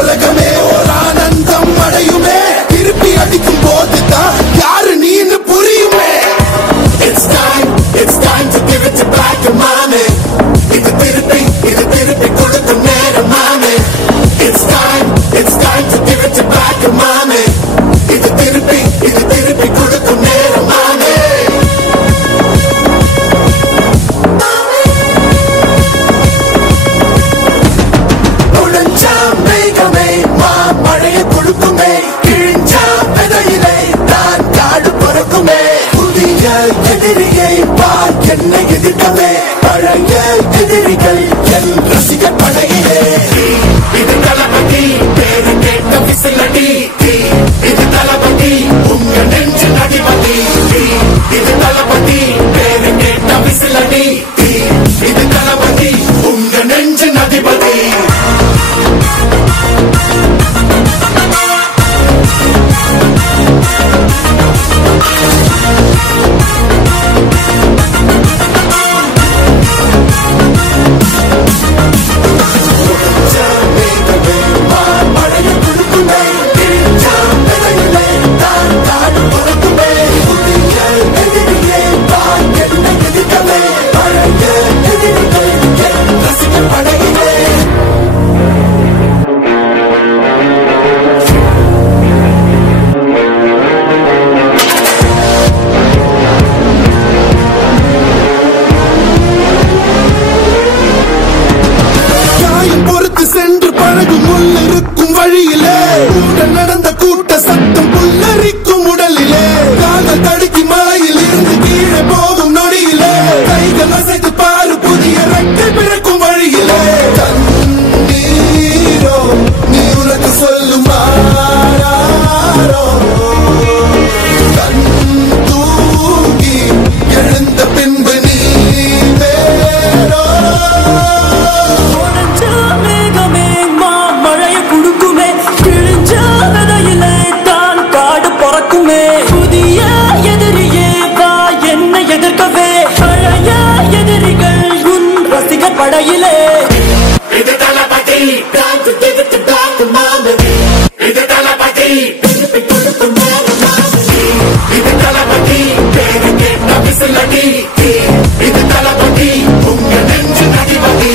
உலகமே ஒரு ஆனந்தம் அடையுமே திருப்பி அடிக்கும் போதுதான் யாரு நீன்னு புரியுமே. It's time to give it back to mommy. இது திருப்பி கொடுக்கும் நேரம் மாமே. It's time to give it back to mommy. இது திருப்பி கொடுக்கும் நேரம் மாமே. மழையை கொடுக்குமே கிழிஞ்சா விதையிலே தான் காடு பொறுக்குமே. புதிய எதிரியை பார் என்னை எதிர்க்கவே பழைய எதிரிகள் என் ரசிகர் படையிலே. இது தளபதி பேரு கேட்ட விசிலடி. இது தளபதி உங்க நெஞ்சு நடிபதி. இது தளபதி பேரு கேட்ட விசிலடி. இது தளபதி உங்க நெஞ்சு நடிபதி. இருக்கும் வழியிலே உடன் நடந்த கூட்ட சத்தம் புல்லரிக்கும் உடலிலே. கால்கள் தடுக்கி மலையில் இருந்து கீழே போகும் நொடியிலே கைகள் அசைத்து பாரு புதிய ரெக்கை பிறக்கும் வழியிலே. கண்ணீரோ நீ உனக்கு சொல்லுமாறோ கண் தூங்கி எழுந்த பின்பு நீ வேறோ. புதிய எதிரியே வா என்னை எதிர்க்கவே பழைய எதிரிகள் உன் ரசிகர் படையிலே. இது தளபதி time to give it back to mommy. இது தளபதி திருப்பி கொடுக்கும் நேரம் மாமே. இது தளபதி பேரு கேட்ட விசிலடி. இது தளபதி உங்க நெஞ்சு நடிபதி.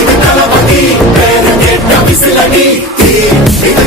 இது தளபதி பேரு கேட்ட விசிலடி. இது